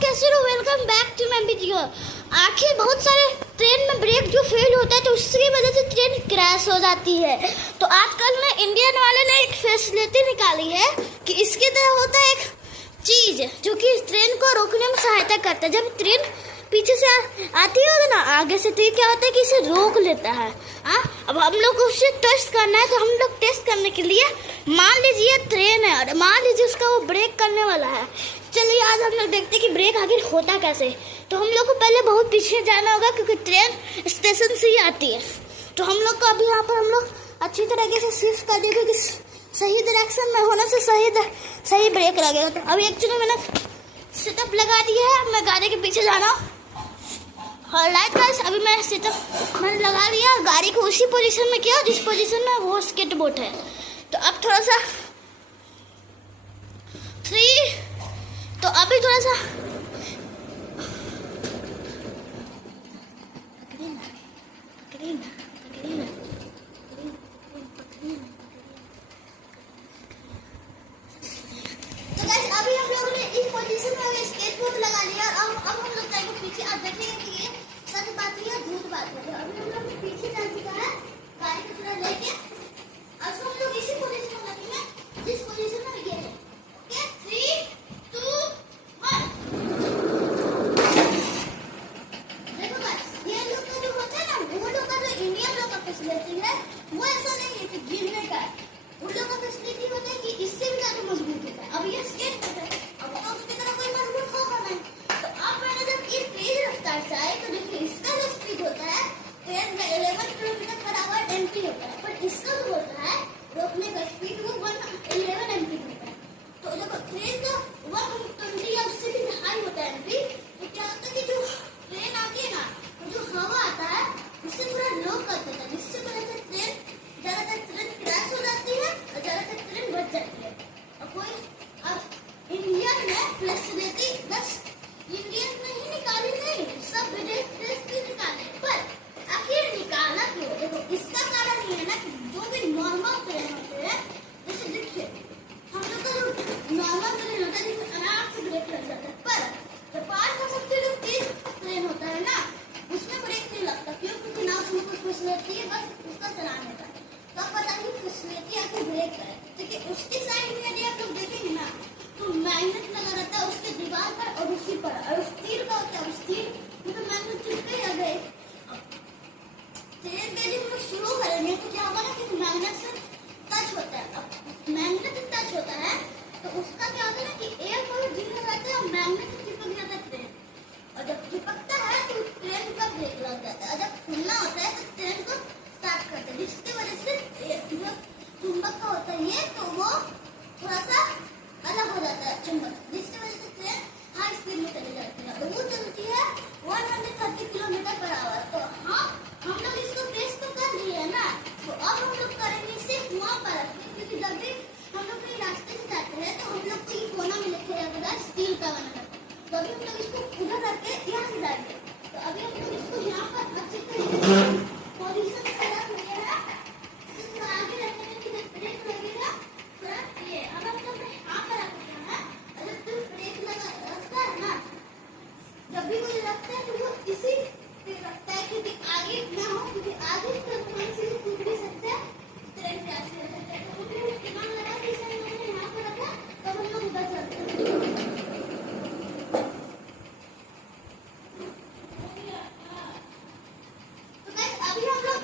कैसे हो? Welcome back to my video. आखिर बहुत सारे ट्रेन में ब्रेक जो फेल होता है तो उसकी वजह से ट्रेन क्रैश हो जाती है। तो आजकल में इंडियन वाले ने एक फैसिलिटी निकाली है कि इसकी तरह होता है एक चीज जो कि ट्रेन को रोकने में सहायता करता है। जब ट्रेन पीछे से आती होगी ना आगे से, तो क्या होता है कि इसे रोक लेता है। अब हम लोग को उसे टेस्ट करना है, तो हम लोग टेस्ट करने के लिए मान लीजिए ट्रेन है और मान लीजिए उसका वो ब्रेक करने वाला है। चलिए आज हम लोग देखते हैं कि ब्रेक आखिर होता कैसे। तो हम लोग को पहले बहुत पीछे जाना होगा क्योंकि ट्रेन स्टेशन से ही आती है। तो हम लोग को अभी यहाँ पर हम लोग अच्छी तरीके से शिफ्ट कर देंगे कि सही डायरेक्शन में होने से सही ब्रेक लगेगा। तो अभी एक्चुअली मैंने सेटअप लगा दिया है, मैं गाड़ी के पीछे जाना और लाइट गाइस अभी मैं सेटअप मैंने लगा लिया, गाड़ी को उसी पोजीशन में किया जिस पोजीशन में वो स्केट बोर्ड है। तो अब थोड़ा सा तो अभी थोड़ा सा तो गाइस अभी हम लोगों ने इस पोजीशन में स्केट बोर्ड लगा लिया और अब हम लोग गाड़ी को पीछे आप देखेंगे कि ये सच बात है या झूठ बात है। अभी हम लोग पीछे जा चुका है गाड़ी को थोड़ा लेके, अब हम लोग इसी पोजीशन में लगेंगे जिस पोजीशन में ये है। ओके 3 2 1 देखो गाइस, ये लोग का जो होता है ना, वो लोग का जो इंडियन लोग का फैसिलिटी है वो ऐसा नहीं है कि गिरने का है। उन लोगों का फैसिलिटी होता है कि इससे भी ज्यादा मजबूत होता है। अब ये स्केट होता है, अब तो उसकी तरह कोई मजबूत होगा नहीं। तो अब मैंने जब ये तेज रफ्तार से आए तो देखिए इसका जो स्पीड होता है ट्रेन का 11 किलोमीटर पर आवर एमपी होता है, पर इसका जो होता है रोकने का स्पीड वो 11 एमपी होता है। तो जब ट्रेन का 120 या उससे भी हाई होता है एमपी, तो क्या होता है कि जो ट्रेन आती है ना, तो जो हवा आता है उससे थोड़ा लो कर देता है, जिससे वजह से ज्यादातर ट्रेन क्रैश हो जाती है और ज्यादातर ट्रेन बच जाती है। और कोई अब इंडियन में फैसिलिटी बस इंडियन में ही निकाली नहीं, सब विदेश की निकाले, पर आखिर निकाला क्यों? देखो इसका कारण ये है ना कि जो भी नॉर्मल ट्रेन होते हैं, जैसे देखिए हम लोग का जो नॉर्मल ट्रेन होता है जिसमें आराम से ब्रेक लग जाता है, पर जापान का सबसे जो तेज ट्रेन होता है ना उसमें ब्रेक नहीं लगता। क्यों? क्योंकि ना उसमें कुछ फैसिलिटी है, बस उसका चलाने का। तो आप बताइए फैसिलिटी आके ब्रेक है, देखिए उसकी साइड में यदि आप लोग देखेंगे ना तो मैग्नेट लगा रहता है उसके दीवार पर और उसी पर, और स्टील का होता है, स्टील मतलब मैग्नेट चिपके या गए। ट्रेन के जब लोग शुरू करेंगे तो क्या होगा ना कि मैग्नेट से टच होता है। अब मैग्नेट से टच होता है तो उसका क्या होता है ना कि एयर फ्लो जिम हो जाता है और मैग्नेट से चिपक जाता है ट्रेन, और जब चिपकता है तो ट्रेन का ब्रेक लग जाता है, और जब खुलना होता है तो ट्रेन को स्टार्ट करते हैं, जिसकी वजह से जो चुंबक का होता है ये तो वो थोड़ा सा अलग हो जाता है चुंबक, जिसकी वजह से ट्रेन हाई स्पीड में चली जाती है और वो चलती है 130 किलोमीटर पर आवर। तो हाँ हम लोग इसको टेस्ट तो कर लिए है ना, तो अब हम लोग करेंगे इसे वहाँ पर, क्योंकि जब भी हम लोग कहीं रास्ते से जाते हैं तो हम लोग को ये कोना में लिखे रहता है स्टील का बना रहता है, तो अभी हम लोग इसको उधर रख के यहाँ से जाएंगे। तो अभी हम लोग इसको यहाँ पर अच्छी तरीके से पोजीशन सेटअप हो गया है, इसको आगे रखने के लिए ब्रेक लगेगा थोड़ा ये। अब हम लोग यहाँ पर रखते हैं, अगर तुम ब्रेक लगा रखता है ना, जब भी मुझे लगता है तो वो इसी पे रखता है क्योंकि आगे ना हो, क्योंकि आगे तो कहीं से भी टूट भी सकता है, ट्रेन क्रैश हो सकता है। तो फिर दिमाग लगा कि इसे मैंने यहाँ पर रखा तब हम लोग उधर चलते हैं। तो गाइस अभी हम लोग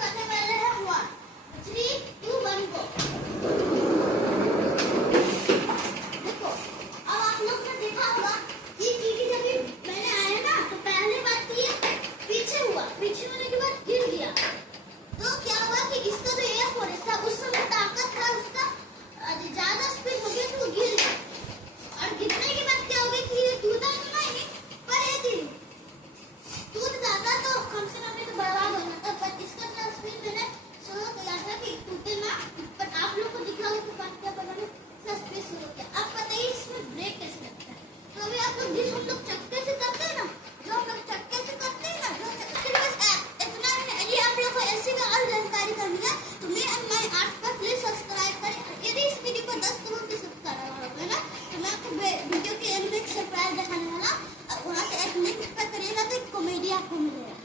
करने वाले हैं 1 3 2 1 गो। देखो अब आप लोग ने देखा होगा ये टीवी जब भी मैंने आया ना तो पहले बात तो ये पीछे हुआ, पीछे होने के बाद गिर गया। तो क्या हुआ कि इसका जो एयर फोर्स था उस समय ताकत था उसका ज्यादा स्पीड हो गया तो वो गिर गया, और गिरने के बाद क्या हो गया कि ये टूटा तो नहीं, पर यदि टूट जाता तो कम से कम तो बर्बाद होना था, पर इसका जो स्पीड मैंने शुरू किया था कि टूटे ना, पर आप लोग को दिखा उसके बाद क्या पता नहीं स्पीड शुरू किया। अब बताइए इसमें ब्रेक कैसे लगता है? तो अभी आप लोग जिस हम लोग चक्के से करते हैं ना, जो हम लोग चक्के से करते हैं ना, जो चक्के बस इतना यदि आप लोग को ऐसी का और जानकारी करनी है तो मैं आर्ट पर प्लीज सब्सक्राइब करें। यदि इस वीडियो को 10 करोड़ की सब्सक्राइबर हो गए ना तो मैं एंड में एक सरप्राइज दिखाने वाला, वहाँ से एक लिंक पे करिएगा तो एक कॉमेडी आपको मिलेगा।